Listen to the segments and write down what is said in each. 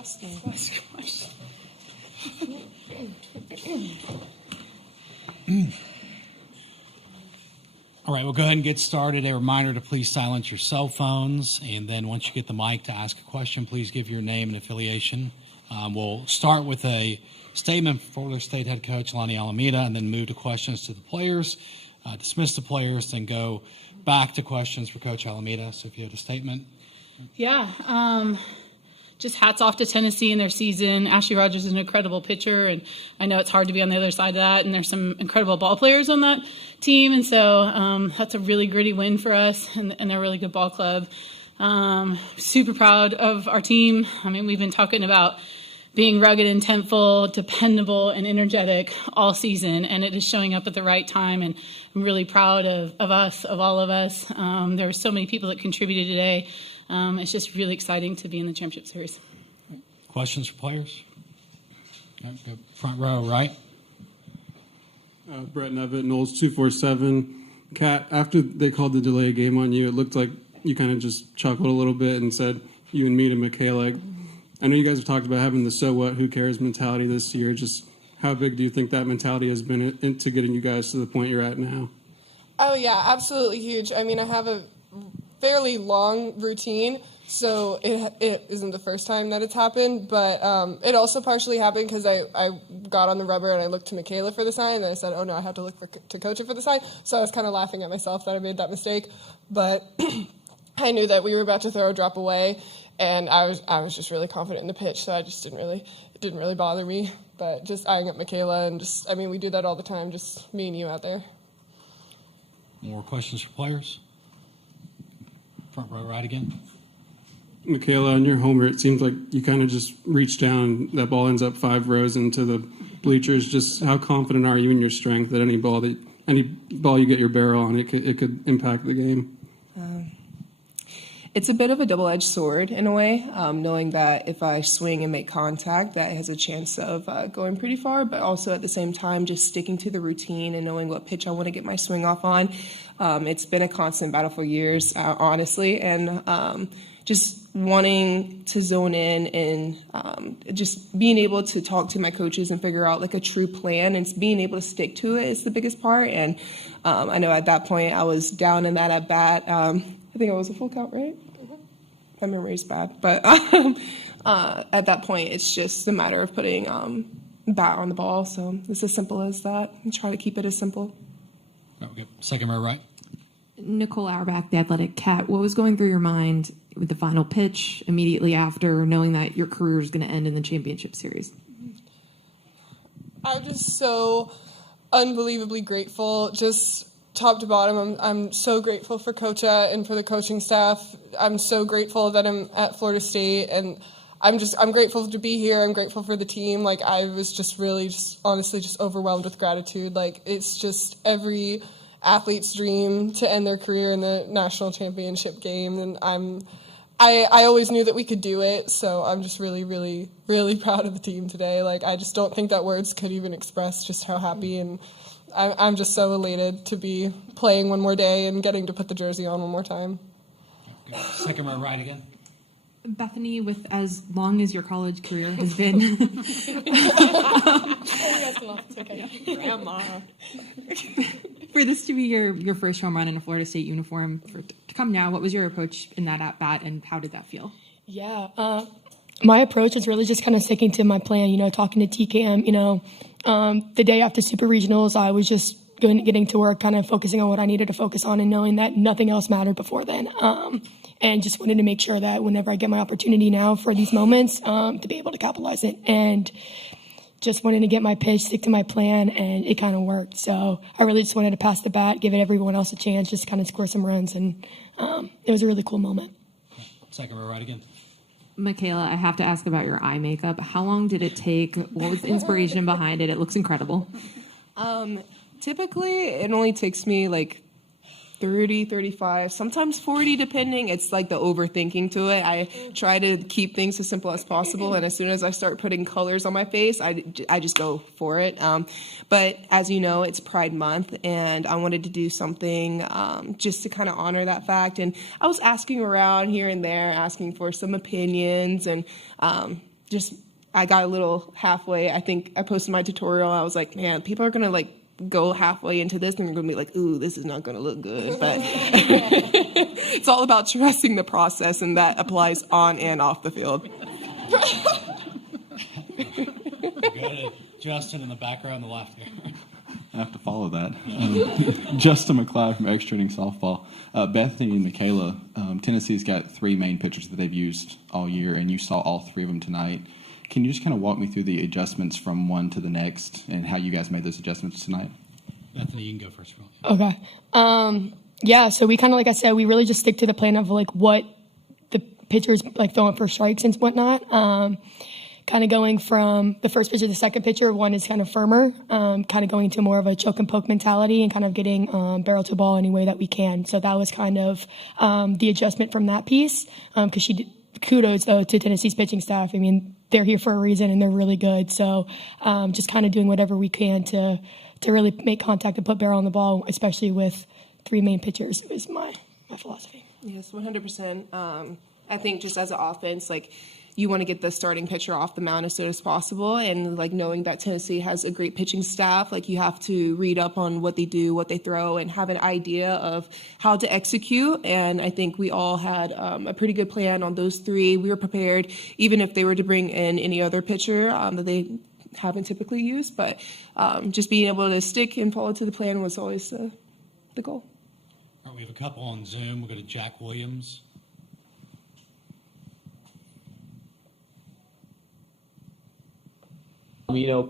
Ask a question. All right, we'll go ahead and get started. A reminder to please silence your cell phones, and then once you get the mic to ask a question, please give your name and affiliation. We'll start with a statement from Florida State head coach Lonnie Alameda, and then move to questions to the players, dismiss the players, then go back to questions for Coach Alameda. So if you have a statement. Yeah, just hats off to Tennessee and their season. Ashley Rogers is an incredible pitcher, and I know it's hard to be on the other side of that, and there's some incredible ball players on that team, and so that's a really gritty win for us, and they're a really good ball club. Super proud of our team. I mean, we've been talking about being rugged, intentful, dependable, and energetic all season, and it is showing up at the right time, and I'm really proud of us, of all of us. There were so many people that contributed today. It's just really exciting to be in the championship series. Questions for players? All right, go front row, right? Brett Nevitt, Knowles 247. Kat, after they called the delay game on you, it looked like you kind of just chuckled a little bit and said, you and me to Michaela. I know you guys have talked about having the so what, who cares mentality this year. Just how big do you think that mentality has been into getting you guys to the point you're at now? Oh, yeah, absolutely huge. I mean, I have a fairly long routine, so it isn't the first time that it's happened, but it also partially happened because I got on the rubber and I looked to Michaela for the sign, and I said, oh no, I have to look to Coach for the sign, so I was kind of laughing at myself that I made that mistake, but I knew that we were about to throw a drop away, and I was just really confident in the pitch, so it didn't really bother me, but just eyeing up Michaela, and we do that all the time, just me and you out there. More questions for players? Front row, right again. Michaela, on your homer, it seems like you kind of just reach down, that ball ends up 5 rows into the bleachers. Just how confident are you in your strength that any ball you get your barrel on, it could impact the game? It's a bit of a double-edged sword in a way, knowing that if I swing and make contact, that has a chance of going pretty far, but also at the same time just sticking to the routine and knowing what pitch I want to get my swing off on. It's been a constant battle for years, honestly, and just wanting to zone in and just being able to talk to my coaches and figure out like a true plan and being able to stick to it is the biggest part. And I know at that point I was down in that at bat. I think it was a full count, right? My memory is bad. But at that point, it's just a matter of putting bat on the ball. So it's as simple as that. And try to keep it as simple. Okay. Second row, right? Nicole Auerbach, The Athletic. Kat, what was going through your mind with the final pitch immediately after, knowing that your career is going to end in the championship series? I'm just so unbelievably grateful, just top to bottom. I'm so grateful for Coach and for the coaching staff. I'm so grateful that I'm at Florida State, and I'm grateful to be here. I'm grateful for the team. Like, I was honestly overwhelmed with gratitude. Like, it's just every athlete's dream to end their career in the national championship game, and I always knew that we could do it, so I'm just really, really, really proud of the team today. Like, I just don't think that words could even express just how happy, and I'm just so elated to be playing one more day and getting to put the jersey on one more time. Second row, right again. Bethany, with as long as your college career has been. Grandma. For this to be your first home run in a Florida State uniform, to come now, what was your approach in that at-bat, and how did that feel? Yeah, my approach is really just kind of sticking to my plan, talking to TKM, the day after Super Regionals, I was just getting to work, kind of focusing on what I needed to focus on and knowing that nothing else mattered before then. And just wanted to make sure that whenever I get my opportunity now for these moments, to be able to capitalize it. And just wanted to get my pitch, stick to my plan, and it kind of worked. So I really just wanted to pass the bat, give everyone else a chance, just kind of score some runs. And it was a really cool moment. Second row, right again. Michaela, I have to ask about your eye makeup. How long did it take? What was the inspiration behind it? It looks incredible. Typically, it only takes me like 30, 35, sometimes 40, depending. It's like the overthinking to it. I try to keep things as simple as possible, and as soon as I start putting colors on my face, I just go for it. But as you know, it's Pride Month, and I wanted to do something just to kind of honor that fact. And I was asking around here and there, asking for some opinions, and I got a little halfway. I think I posted my tutorial. I was like, man, people are gonna go halfway into this and they're gonna be like, ooh, this is not gonna look good. But it's all about trusting the process, and that applies on and off the field. Go to Justin in the background on the left here. I have to follow that. Justin McLeod from X Training Softball. Bethany and Michaela, Tennessee's got 3 main pitchers that they've used all year, and you saw all 3 of them tonight. Can you just kind of walk me through the adjustments from one to the next and how you guys made those adjustments tonight? Bethany, you can go first. Okay. Yeah, so we kind of, like I said, we really just stick to the plan of what the pitchers throwing for strikes and whatnot. Kind of going from the first pitcher to the second pitcher, one is kind of firmer, kind of going to more of a choke and poke mentality and kind of getting barrel to ball any way that we can. So that was kind of the adjustment from that piece, because kudos, though, to Tennessee's pitching staff. I mean, they're here for a reason, and they're really good. So just kind of doing whatever we can to really make contact and put barrel on the ball, especially with 3 main pitchers, is my philosophy. Yes, 100%. I think just as an offense, you want to get the starting pitcher off the mound as soon as possible. And knowing that Tennessee has a great pitching staff, you have to read up on what they do, what they throw, and have an idea of how to execute. And I think we all had a pretty good plan on those 3. We were prepared, even if they were to bring in any other pitcher that they haven't typically used. But just being able to stick and follow to the plan was always the goal. All right, we have a couple on Zoom. We'll go to Jack Williams.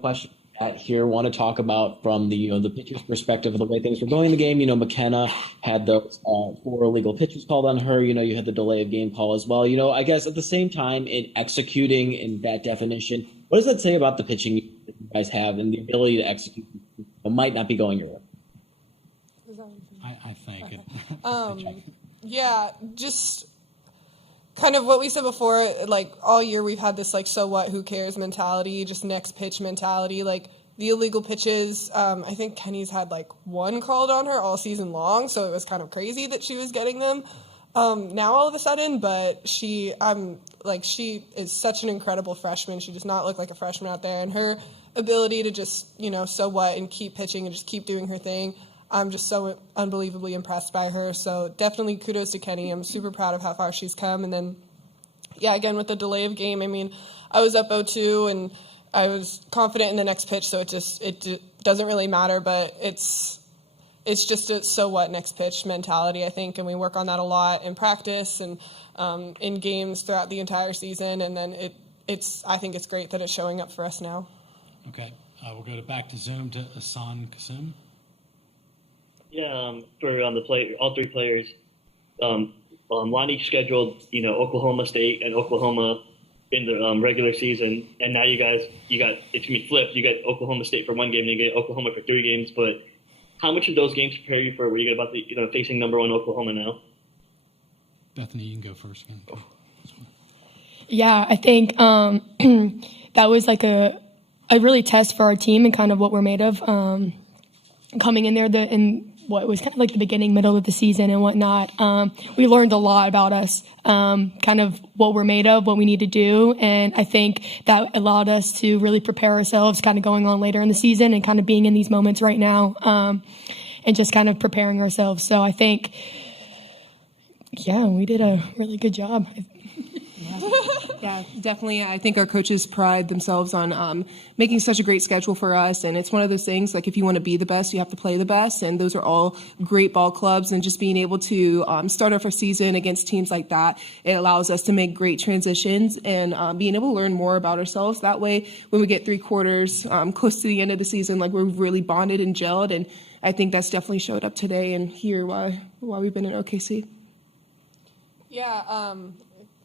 Question here. Want to talk about from the pitcher's perspective of the way things were going in the game. McKenna had those 4 illegal pitches called on her. You had the delay of game call as well. I guess at the same time in executing in that definition, what does that say about the pitching that you guys have and the ability to execute? It might not be going your way. I think. Okay. Yeah, just kind of what we said before, all year we've had this so what, who cares mentality, just next pitch mentality. The illegal pitches, I think Kenny's had 1 called on her all season long, so it was kind of crazy that she was getting them now all of a sudden. But she is such an incredible freshman. She does not look like a freshman out there, and her ability to just so what and keep pitching and just keep doing her thing. I'm just so unbelievably impressed by her. So definitely kudos to Kenny. I'm super proud of how far she's come. And then, yeah, again, with the delay of game, I mean, I was up 0-2 and I was confident in the next pitch. So it doesn't really matter, but it's just a so what next pitch mentality, I think. And we work on that a lot in practice and in games throughout the entire season. And then I think it's great that it's showing up for us now. Okay. We'll go back to Zoom to Hassan Kasum. Yeah, for all 3 players, Lonnie scheduled Oklahoma State and Oklahoma in the regular season, and now it's gonna be flipped. You got Oklahoma State for 1 game, and you get Oklahoma for 3 games. But how much of those games prepare you for where you get about facing number 1 Oklahoma now? Bethany, you can go first. Yeah, I think that was a really test for our team and kind of what we're made of. Coming in there in what was kind of the beginning, middle of the season and whatnot, we learned a lot about us, kind of what we're made of, what we need to do. And I think that allowed us to really prepare ourselves kind of going on later in the season and kind of being in these moments right now, and just kind of preparing ourselves. So I think, yeah, we did a really good job. Yeah, definitely. I think our coaches pride themselves on making such a great schedule for us. And it's one of those things, if you want to be the best, you have to play the best. And those are all great ball clubs. And just being able to start off our season against teams like that, it allows us to make great transitions and being able to learn more about ourselves. That way, when we get 3 quarters close to the end of the season, we're really bonded and gelled. And I think that's definitely showed up today and here why we've been in OKC. Yeah,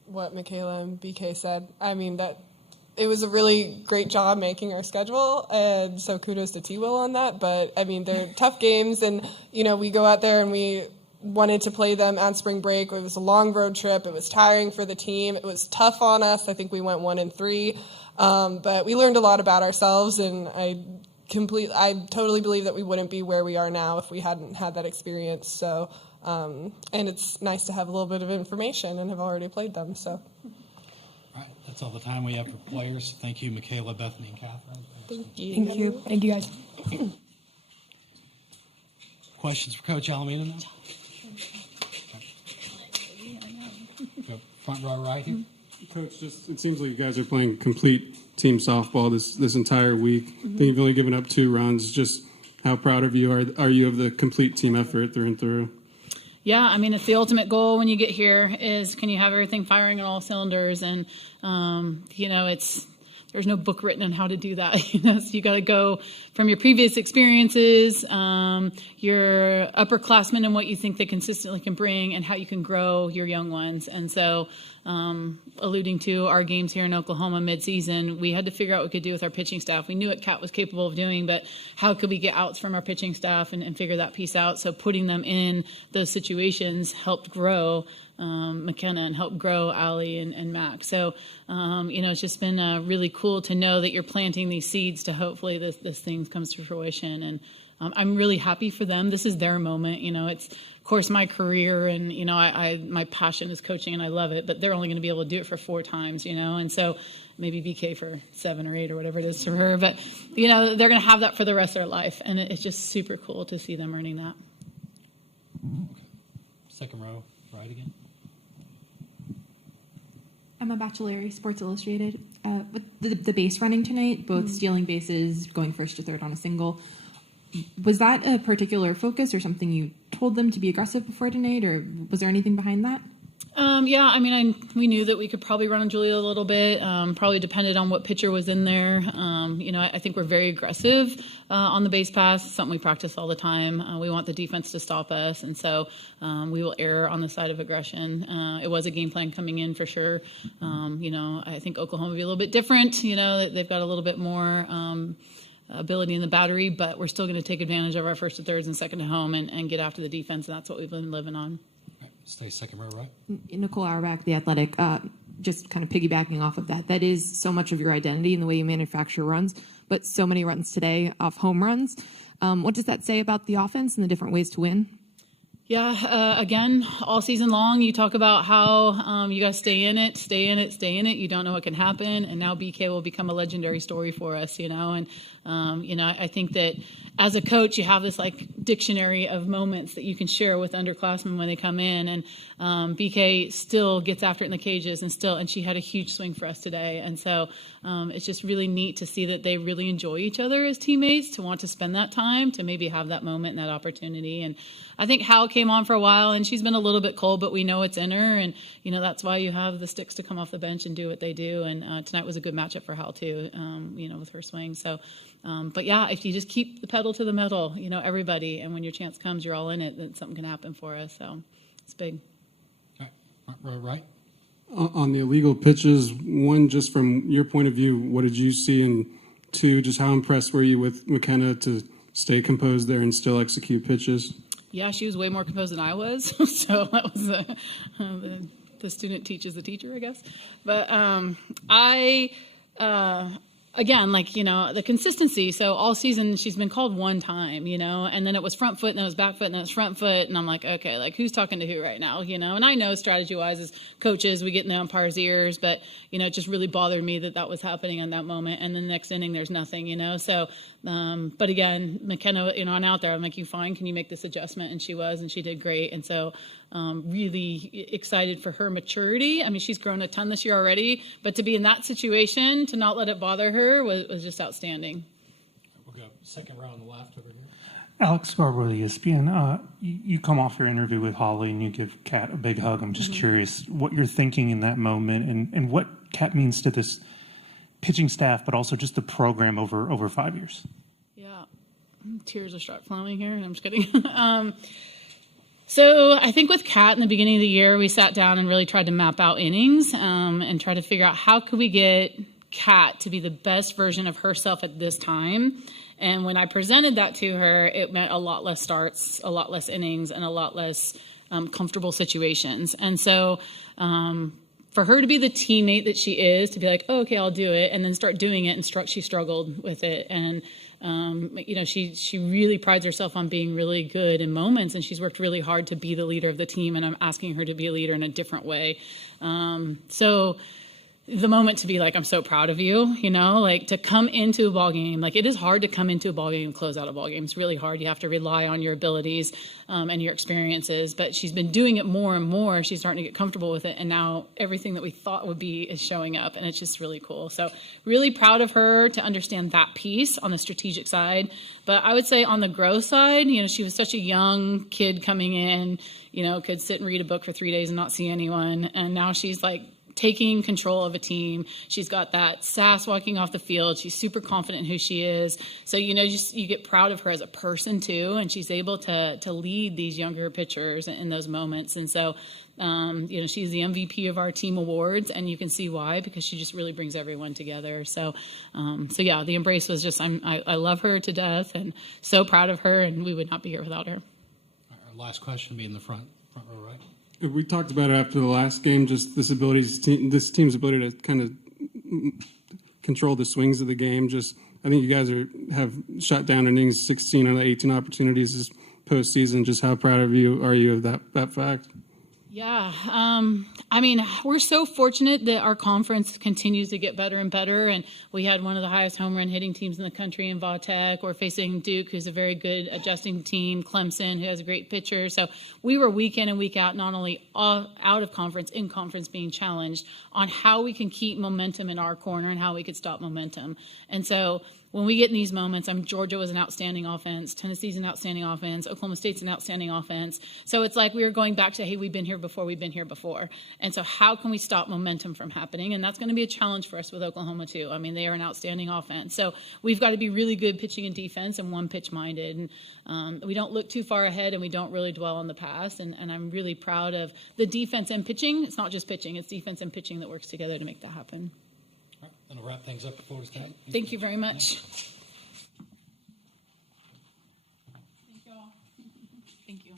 what Michaela and BK said. I mean, that it was a really great job making our schedule, and so kudos to T-Will on that. But, I mean, they're tough games, and, we go out there and we wanted to play them at spring break. It was a long road trip. It was tiring for the team. It was tough on us. I think we went 1-3. But we learned a lot about ourselves, and I totally believe that we wouldn't be where we are now if we hadn't had that experience. So, and it's nice to have a little bit of information and have already played them. So, all right, That's all the time we have for players. Thank you, Michaela, Bethany, and Catherine. Thank you. Thank you, guys. Questions for Coach Alameda now? Go front row right here. Coach, just it seems like you guys are playing complete team softball this entire week. I think you've only given up 2 runs. Just how proud of you are you of the complete team effort through and through? Yeah, I mean, it's the ultimate goal when you get here is can you have everything firing on all cylinders? And, there's no book written on how to do that. So you got to go from your previous experiences, your upperclassmen and what you think they consistently can bring and how you can grow your young ones. And so alluding to our games here in Oklahoma midseason, we had to figure out what we could do with our pitching staff. We knew what Kat was capable of doing, but how could we get outs from our pitching staff and figure that piece out? So putting them in those situations helped grow McKenna and helped grow Allie and Mac. So, it's just been really cool to know that you're planting these seeds to hopefully this thing comes to fruition. And I'm really happy for them. This is their moment. It's, of course, my career and, my passion is coaching and I love it, but they're only going to be able to do it for 4 times, and so maybe BK for 7 or 8 or whatever it is to her. But, they're going to have that for the rest of their life. And it's just super cool to see them earning that. Second row right again. Emma Bachelari, Sports Illustrated. With the base running tonight, both stealing bases, going first to third on a single, was that a particular focus or something you told them to be aggressive before tonight, or was there anything behind that? We knew that we could probably run on Julia a little bit, probably depended on what pitcher was in there. I think we're very aggressive on the base pass. It's something we practice all the time. We want the defense to stop us, and so we will err on the side of aggression. It was a game plan coming in for sure. I think Oklahoma will be a little bit different. They've got a little bit more ability in the battery, but we're still going to take advantage of our first to thirds and second to home and get after the defense, and that's what we've been living on. Stay second row right. Nicole Auerbach, The Athletic, just kind of piggybacking off of that. That is so much of your identity in the way you manufacture runs, but so many runs today off home runs. What does that say about the offense and the different ways to win? Yeah, again, all season long, you talk about how you got to stay in it. You don't know what can happen. And now BK will become a legendary story for us, And, I think that as a coach, you have this dictionary of moments that you can share with underclassmen when they come in. And BK still gets after it in the cages and she had a huge swing for us today. And so it's just really neat to see that they really enjoy each other as teammates, to want to spend that time, to maybe have that moment and that opportunity. And I think Hal came on for a while, and she's been a little bit cold, but we know it's in her. And, that's why you have the sticks to come off the bench and do what they do. And tonight was a good matchup for Hal, too, with her swing. So, if you just keep the pedal to the metal, everybody, and when your chance comes, you're all in it, then something can happen for us. So it's big. Okay. Right. On the illegal pitches, 1, just from your point of view, what did you see? And 2, just how impressed were you with McKenna to stay composed there and still execute pitches? Yeah, she was way more composed than I was. So that was the student teaches the teacher, I guess. But again, the consistency. So all season she's been called 1 time, and then it was front foot and then it was back foot and then it was front foot. And I'm like, okay, who's talking to who right now, And I know strategy wise as coaches, we get in the umpire's ears, but, it just really bothered me that was happening in that moment. And then the next inning, there's nothing, So, but again, McKenna, on out there, I'm like, you fine? Can you make this adjustment? And she was, and she did great. And so, really excited for her maturity. I mean, she's grown a ton this year already, but to be in that situation, to not let it bother her was just outstanding. We'll go second row on the left over here. Alex Scarborough, ESPN. You come off your interview with Holly and you give Kat a big hug. I'm just curious what you're thinking in that moment and what Kat means to this pitching staff, but also just the program over 5 years. Yeah. Tears will start flowing here. I'm just kidding. So I think with Kat in the beginning of the year, we sat down and really tried to map out innings and try to figure out how could we get Kat to be the best version of herself at this time. And when I presented that to her, it meant a lot less starts, a lot less innings, and a lot less comfortable situations. And so for her to be the teammate that she is, to be like, oh, okay, I'll do it, and then start doing it, and she struggled with it. And she really prides herself on being really good in moments, and she's worked really hard to be the leader of the team, and I'm asking her to be a leader in a different way. So the moment to be like, I'm so proud of you, you know, like to come into a ball game. Like it is hard to come into a ball game and close out a ball game. It's really hard. You have to rely on your abilities and your experiences. But she's been doing it more and more. She's starting to get comfortable with it. And now everything that we thought would be is showing up. And it's just really cool. So really proud of her to understand that piece on the strategic side. But I would say on the growth side, you know, she was such a young kid coming in, you know, could sit and read a book for 3 days and not see anyone. And now she's like, taking control of a team. She's got that sass walking off the field. She's super confident in who she is. So, you know, you get proud of her as a person too. And she's able to lead these younger pitchers in those moments. And so, you know, she's the MVP of our team awards, and you can see why, because she just really brings everyone together. So, yeah, the embrace was just, I love her to death and so proud of her, and we would not be here without her. Our last question will be in the front row, right? We talked about it after the last game, just this team's ability to kind of control the swings of the game. Just, I think you guys have shut down innings 16 out of 18 opportunities this postseason. Just how proud of you are you of that fact? Yeah, I mean, we're so fortunate that our conference continues to get better and better, and we had one of the highest home run hitting teams in the country in Vautech. We're facing Duke, who's a very good adjusting team, Clemson, who has a great pitcher. So we were week in and week out, not only out of conference, in conference, being challenged on how we can keep momentum in our corner and how we could stop momentum. And so when we get in these moments, Georgia was an outstanding offense, Tennessee's an outstanding offense, Oklahoma State's an outstanding offense. So it's like we were going back to, hey, we've been here before. And so how can we stop momentum from happening? And that's going to be a challenge for us with Oklahoma too. I mean, they are an outstanding offense. So we've got to be really good pitching and defense and one pitch minded. And we don't look too far ahead, and we don't really dwell on the past. And I'm really proud of the defense and pitching. It's not just pitching, it's defense and pitching that works together to make that happen. All right, then we'll wrap things up before we start. Thank you very much. Thank you all. Thank you.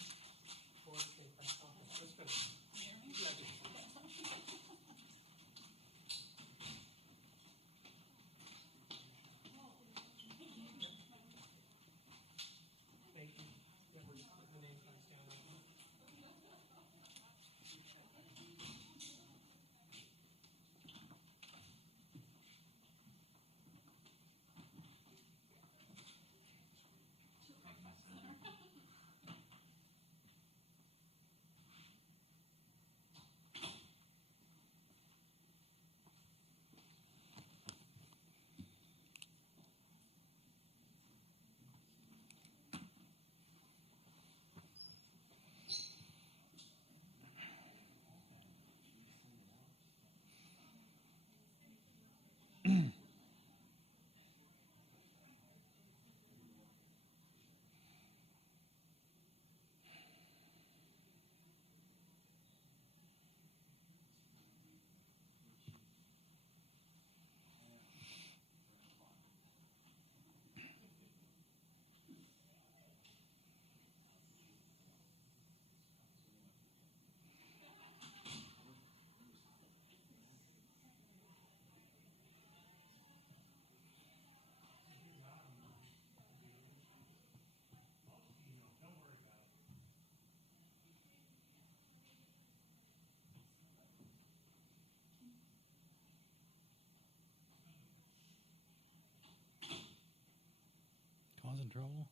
Causing trouble?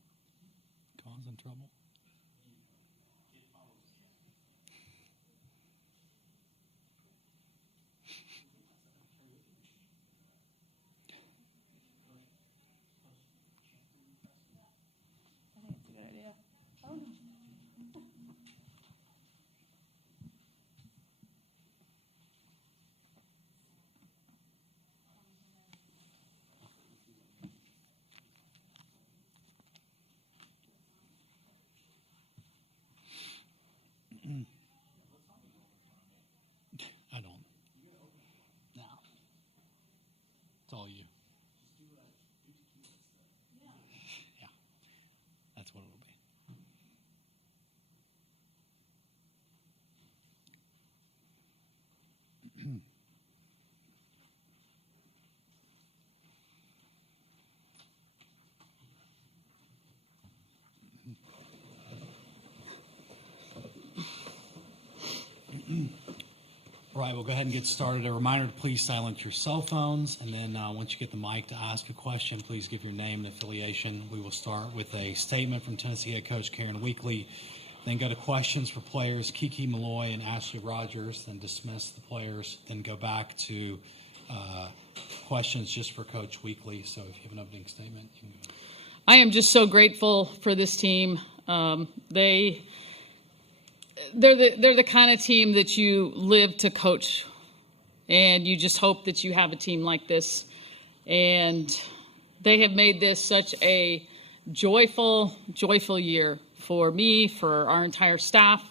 Causing trouble? I don't. No. It's all you. Yeah. That's what it'll be. All right, we'll go ahead and get started. A reminder to please silence your cell phones, and then once you get the mic to ask a question, please give your name and affiliation. We will start with a statement from Tennessee head coach Karen Weekly, then go to questions for players Kiki Malloy and Ashley Rogers, then dismiss the players, then go back to questions just for Coach Weekly. So if you have an opening statement, you can go. I am just so grateful for this team. They're the kind of team that you live to coach, and you just hope that you have a team like this. And they have made this such a joyful year for me, for our entire staff,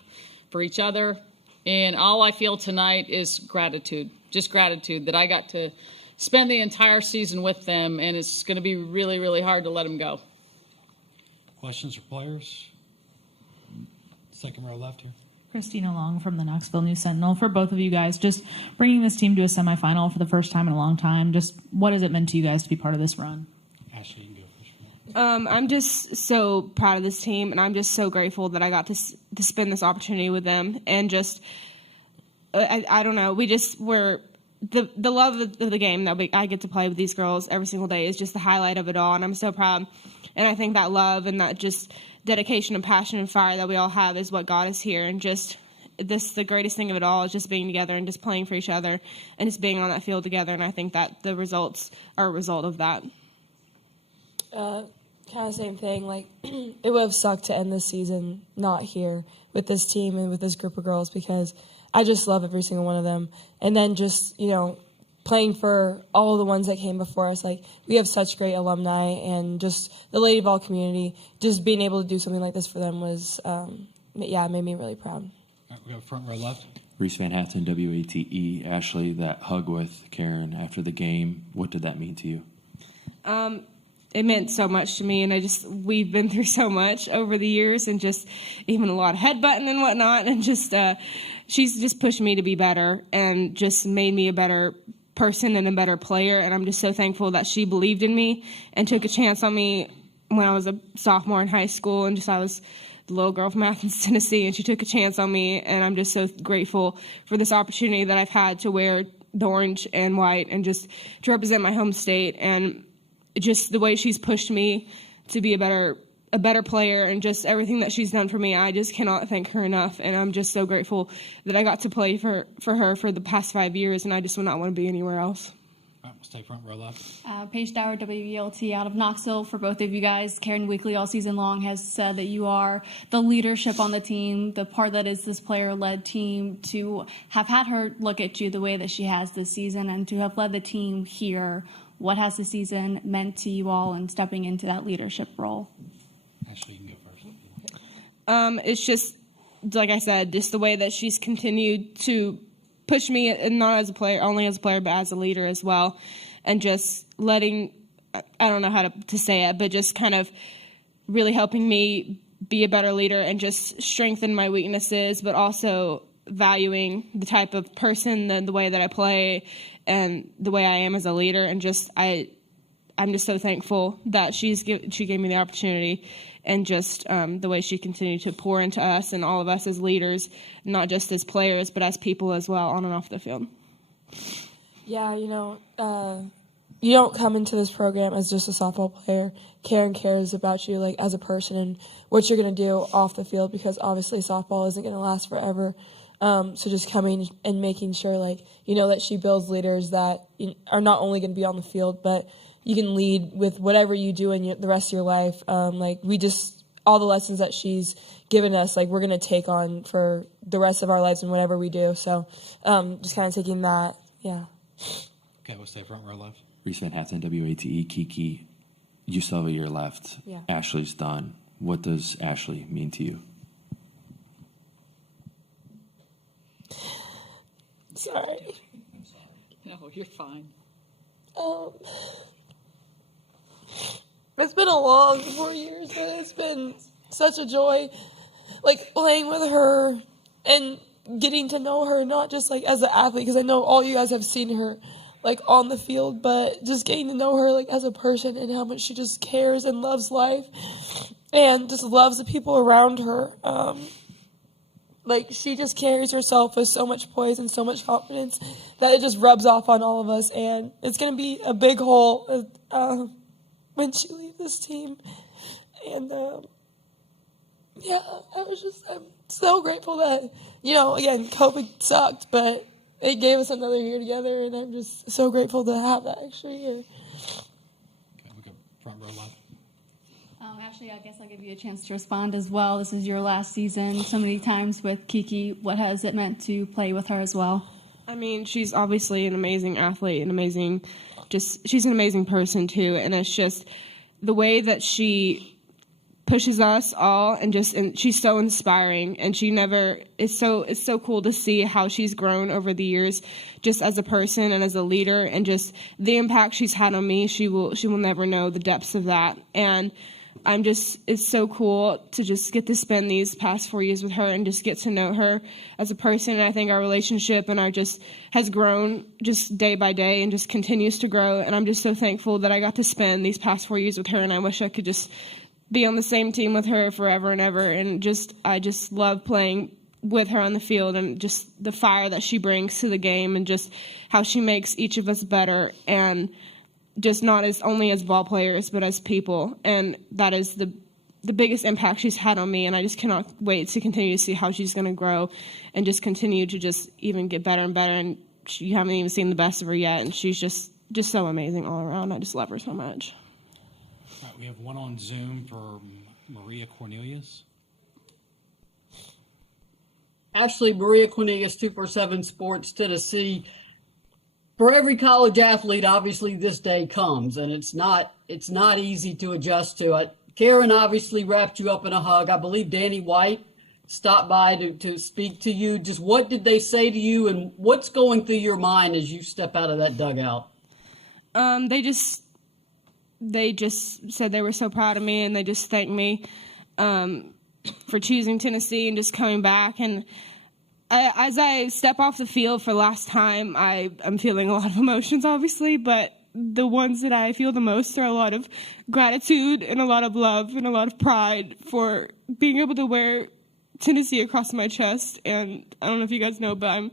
for each other. And all I feel tonight is gratitude, just gratitude that I got to spend the entire season with them, and it's going to be really, really hard to let them go. Questions for players? Second row left here. Christina Long from the Knoxville News Sentinel. For both of you guys, just bringing this team to a semifinal for the first time in a long time, just what has it meant to you guys to be part of this run? Ashley, you can go first. I'm just so proud of this team, and I'm just so grateful that I got to spend this opportunity with them. And just, I don't know, we're the love of the game that I get to play with these girls every single day is just the highlight of it all, and I'm so proud. And I think that love and that just dedication and passion and fire that we all have is what got us here. And just the greatest thing of it all is just being together and just playing for each other and just being on that field together. And I think that the results are a result of that. Kind of same thing. Like, it would have sucked to end this season not here with this team and with this group of girls, because I just love every single one of them. And then just, playing for all of the ones that came before us. Like, we have such great alumni, and just the Lady Vol community, just being able to do something like this for them was, made me really proud. All right, we got front row left. Reese Van Hatten, WATE. Ashley, that hug with Karen after the game, what did that mean to you? It meant so much to me, and we've been through so much over the years, and just even a lot of headbutting and whatnot, and just she's just pushed me to be better and just made me a better person and a better player. And I'm just so thankful that she believed in me and took a chance on me when I was a sophomore in high school, and I was the little girl from Athens, Tennessee, and she took a chance on me. And I'm just so grateful for this opportunity that I've had to wear the orange and white and just to represent my home state, and just the way she's pushed me to be a better player, and just everything that she's done for me. I just cannot thank her enough, and I'm just so grateful that I got to play for her for the past 5 years, and I just would not want to be anywhere else. All right, we'll stay front row left. Paige Dower, WELT, out of Knoxville. For both of you guys, Karen Weekly all season long has said that you are the leadership on the team, the part that is this player-led team. To have had her look at you the way that she has this season, and to have led the team here, what has the season meant to you all in stepping into that leadership role? Ashley, you can go first. It's just, like I said, just the way that she's continued to push me, and not as a player, only as a player, but as a leader as well. And just letting, I don't know how to say it, but just kind of really helping me be a better leader and just strengthen my weaknesses, but also valuing the type of person, the way that I play, and the way I am as a leader. And just, I'm just so thankful that she gave me the opportunity, and just the way she continued to pour into us and all of us as leaders, not just as players, but as people as well, on and off the field. Yeah, you don't come into this program as just a softball player. Karen cares about you, like, as a person and what you're going to do off the field, because obviously softball isn't going to last forever. So just coming and making sure, that she builds leaders that are not only going to be on the field, but you can lead with whatever you do in the rest of your life. All the lessons that she's given us, we're going to take on for the rest of our lives and whatever we do. So just kind of taking that, yeah. Okay, we'll stay front row left. Reese Van Hatten, WATE. Kiki, you still have a year left. Yeah. Ashley's done. What does Ashley mean to you? Sorry. No, you're fine. It's been a long 4 years, but it's been such a joy, playing with her and getting to know her, not just as an athlete, because I know all you guys have seen her on the field, but just getting to know her as a person, and how much she just cares and loves life and just loves the people around her. like, she just carries herself with so much poise and so much confidence that it just rubs off on all of us. And it's going to be a big hole when she leaves this team. And, yeah, I'm so grateful that, again, COVID sucked, but it gave us another year together, and I'm just so grateful to have that extra year. Okay, we got front row left. Ashley, I guess I'll give you a chance to respond as well. This is your last season so many times with Kiki. What has it meant to play with her as well? I mean, she's obviously an amazing athlete, she's an amazing person too, and it's just the way that she pushes us all, and she's so inspiring, and it's so cool to see how she's grown over the years, just as a person and as a leader, and just the impact she's had on me. She will never know the depths of that, and it's so cool to just get to spend these past 4 years with her and just get to know her as a person. And I think our relationship and has grown just day by day and just continues to grow. And I'm just so thankful that I got to spend these past 4 years with her. And I wish I could just be on the same team with her forever and ever. And I just love playing with her on the field, and just the fire that she brings to the game, and just how she makes each of us better, and just not only as ball players, but as people. And that is the biggest impact she's had on me. And I just cannot wait to continue to see how she's going to grow and just continue to just even get better and better. And you haven't even seen the best of her yet. And she's just so amazing all around. I just love her so much. All right, we have one on Zoom for Maria Cornelius. Ashley, Maria Cornelius, 247 Sports, Tennessee. For every college athlete, obviously this day comes, and it's not easy to adjust to it. Karen obviously wrapped you up in a hug. I believe Danny White stopped by to speak to you. Just what did they say to you, and what's going through your mind as you step out of that dugout? They just said they were so proud of me, and they just thanked me for choosing Tennessee and just coming back. And as I step off the field for the last time, I'm feeling a lot of emotions, obviously, but the ones that I feel the most are a lot of gratitude and a lot of love and a lot of pride for being able to wear Tennessee across my chest. And I don't know if you guys know, but I'm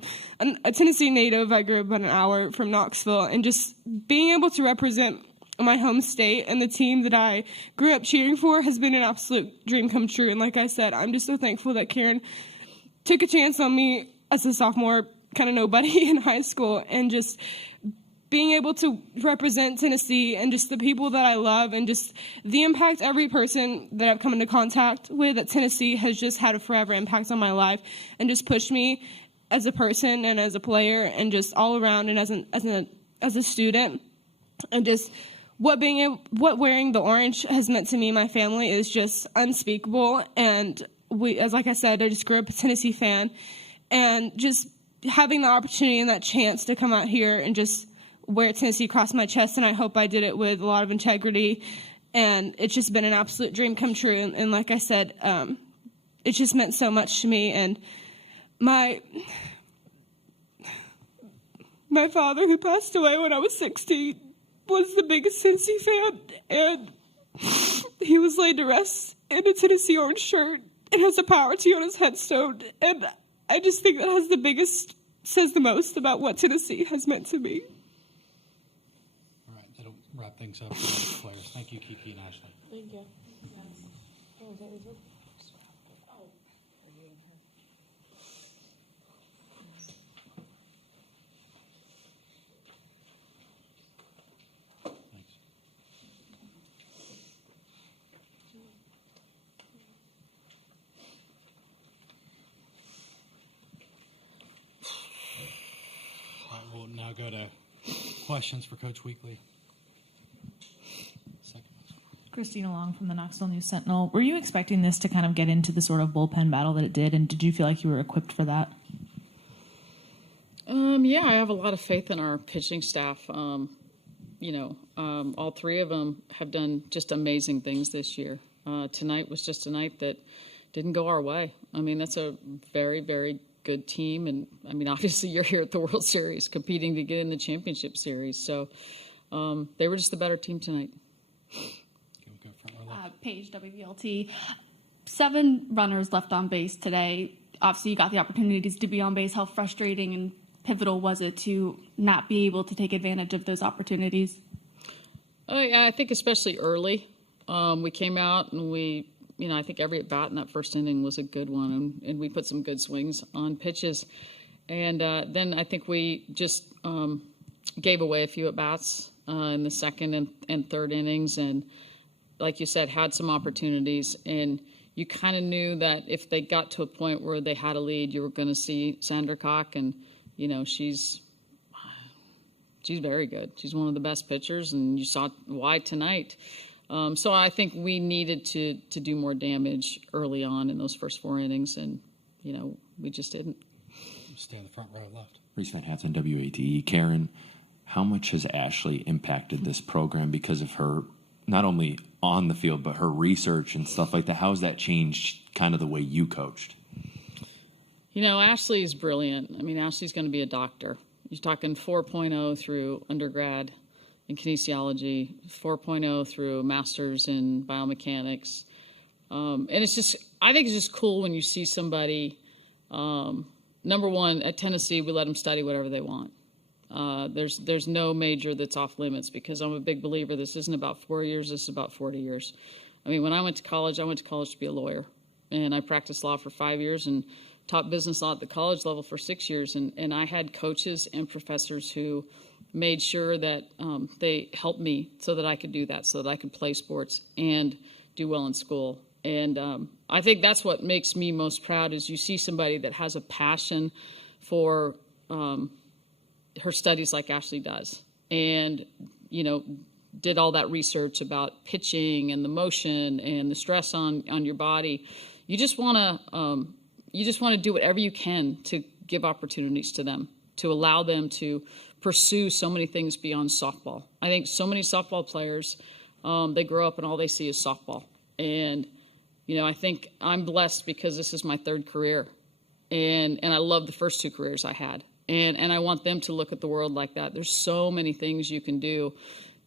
a Tennessee native. I grew up about an hour from Knoxville, and just being able to represent my home state and the team that I grew up cheering for has been an absolute dream come true. And like I said, I'm just so thankful that Karen took a chance on me as a sophomore, kind of nobody in high school, and just being able to represent Tennessee and just the people that I love, and just the impact every person that I've come into contact with at Tennessee has just had a forever impact on my life, and just pushed me as a person and as a player and just all around, and as a student. And just what wearing the orange has meant to me and my family is just unspeakable. And like I said, I just grew up a Tennessee fan, and just having the opportunity and that chance to come out here and just wear Tennessee across my chest, and I hope I did it with a lot of integrity, and it's just been an absolute dream come true. And like I said, it just meant so much to me. And my father, who passed away when I was 16, was the biggest Tennessee fan, and he was laid to rest in a Tennessee orange shirt. It has a power T on his headstone, and I just think that says the most about what Tennessee has meant to me. All right, that'll wrap things up for the players. Thank you, Kiki and Ashley. Thank you. We'll now go to questions for Coach Weekly. Christina Long from the Knoxville News Sentinel. Were you expecting this to kind of get into the sort of bullpen battle that it did, and did you feel like you were equipped for that? Yeah, I have a lot of faith in our pitching staff. All three of them have done just amazing things this year. Tonight was just a night that didn't go our way. I mean, that's a very, very good team. And, I mean, obviously you're here at the World Series competing to get in the championship series. So they were just the better team tonight. Paige, WVLT. 7 runners left on base today. obviously you got the opportunities to be on base. How frustrating and pivotal was it to not be able to take advantage of those opportunities? I think especially early, we came out and I think every at bat in that first inning was a good one, and we put some good swings on pitches. And then I think we just gave away a few at bats in the second and third innings, and like you said, had some opportunities. And you kind of knew that if they got to a point where they had a lead, you were going to see Sandra Cock, and she's very good. She's one of the best pitchers, and you saw why tonight. So I think we needed to do more damage early on in those first 4 innings, and we just didn't. Stay in the front row left. Reese Van Hansen, WATE. Karen, how much has Ashley impacted this program because of her, not only on the field, but her research and stuff like that? How has that changed kind of the way you coached? Ashley is brilliant. I mean, Ashley's going to be a doctor. You're talking 4.0 through undergrad in kinesiology, 4.0 through master's in biomechanics. And I think it's just cool when you see somebody, number one, at Tennessee, we let them study whatever they want. There's no major that's off limits, because I'm a big believer this isn't about 4 years, this is about 40 years. I mean, when I went to college to be a lawyer, and I practiced law for 5 years and taught business law at the college level for 6 years. And I had coaches and professors who made sure that they helped me so that I could do that, so that I could play sports and do well in school. And I think that's what makes me most proud, is you see somebody that has a passion for her studies like Ashley does, and did all that research about pitching and the motion and the stress on your body. You just want to do whatever you can to give opportunities to them, to allow them to pursue so many things beyond softball. I think so many softball players, they grow up and all they see is softball. And I think I'm blessed because this is my third career, and I love the first 2 careers I had. And I want them to look at the world like that. There's so many things you can do.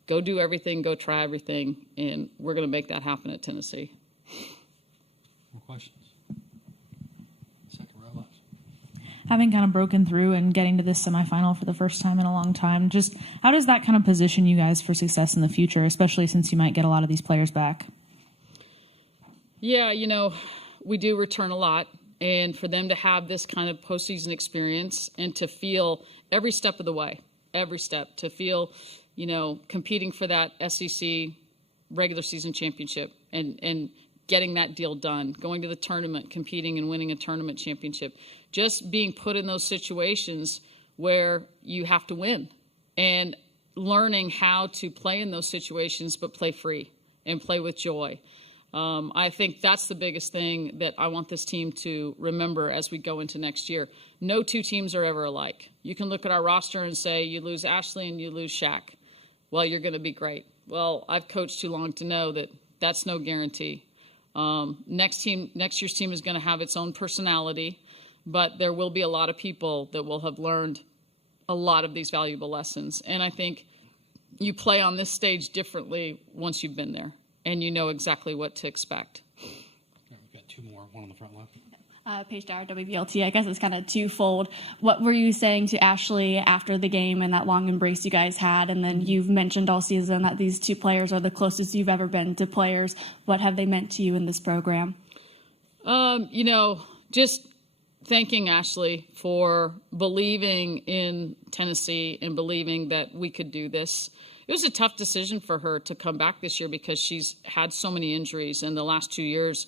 Go do everything, go try everything, and we're going to make that happen at Tennessee. More questions? Second row left. Having kind of broken through and getting to this semifinal for the first time in a long time, just how does that kind of position you guys for success in the future, especially since you might get a lot of these players back? Yeah, we do return a lot. And for them to have this kind of postseason experience and to feel every step of the way, to feel, competing for that SEC regular season championship and getting that deal done, going to the tournament, competing and winning a tournament championship, just being put in those situations where you have to win, and learning how to play in those situations but play free and play with joy. I think that's the biggest thing that I want this team to remember as we go into next year. No 2 teams are ever alike. You can look at our roster and say you lose Ashley and you lose Shaq. Well, you're going to be great. Well, I've coached too long to know that that's no guarantee. Next year's team is going to have its own personality, but there will be a lot of people that will have learned a lot of these valuable lessons. And I think you play on this stage differently once you've been there, and you know exactly what to expect. We've got 2 more, one on the front left. Paige Dyer, WVLT. I guess it's kind of twofold. What were you saying to Ashley after the game and that long embrace you guys had? And then you've mentioned all season that these 2 players are the closest you've ever been to players. What have they meant to you in this program? Just thanking Ashley for believing in Tennessee and believing that we could do this. It was a tough decision for her to come back this year because she's had so many injuries in the last 2 years.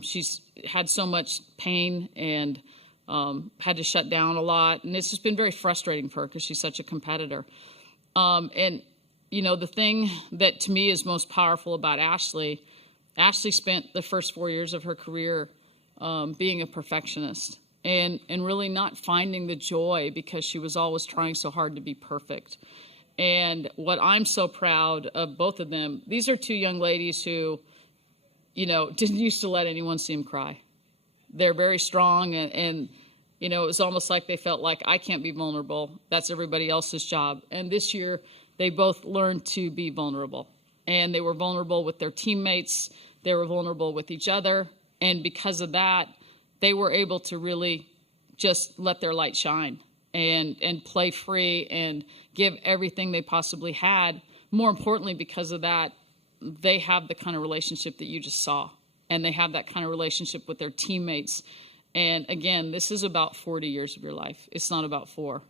She's had so much pain and had to shut down a lot. And it's just been very frustrating for her because she's such a competitor. The thing that to me is most powerful about Ashley spent the first 4 years of her career being a perfectionist and really not finding the joy because she was always trying so hard to be perfect. And what I'm so proud of both of them, these are 2 young ladies who, didn't used to let anyone see them cry. They're very strong, and it was almost like they felt like, I can't be vulnerable. That's everybody else's job. And this year, they both learned to be vulnerable. And they were vulnerable with their teammates. They were vulnerable with each other. And because of that, they were able to really just let their light shine and play free and give everything they possibly had. More importantly, because of that, they have the kind of relationship that you just saw, and they have that kind of relationship with their teammates. And again, this is about 40 years of your life. It's not about 4.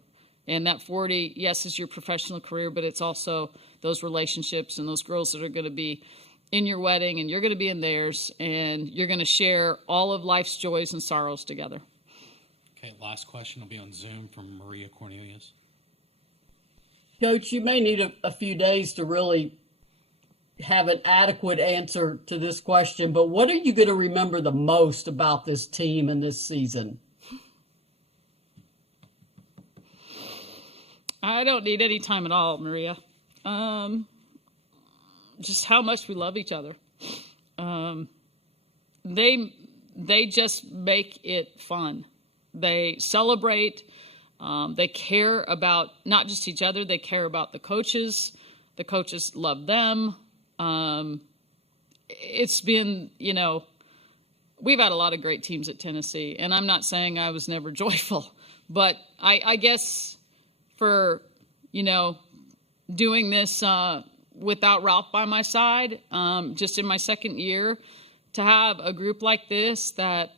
And that 40, yes, is your professional career, but it's also those relationships and those girls that are going to be in your wedding, and you're going to be in theirs, and you're going to share all of life's joys and sorrows together. Okay, last question will be on Zoom from Maria Cornelius. Coach, you may need a few days to really have an adequate answer to this question, but what are you going to remember the most about this team and this season? I don't need any time at all, Maria. Just how much we love each other. They just make it fun. They celebrate. They care about not just each other. They care about the coaches. The coaches love them. It's been, we've had a lot of great teams at Tennessee, and I'm not saying I was never joyful, but I guess for, doing this without Ralph by my side, just in my second year, to have a group like this that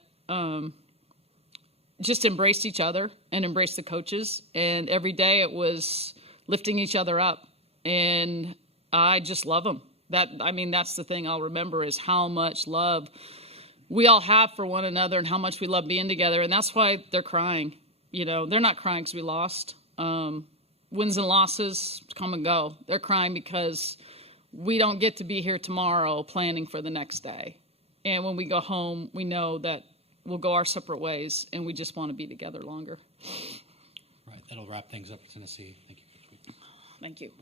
just embraced each other and embraced the coaches, and every day it was lifting each other up, and I just love them. That's the thing I'll remember, is how much love we all have for one another and how much we love being together. And that's why they're crying. They're not crying because we lost. Wins and losses come and go. They're crying because we don't get to be here tomorrow planning for the next day. And when we go home, we know that we'll go our separate ways, and we just want to be together longer. Right, that'll wrap things up at Tennessee. Thank you. Thank you.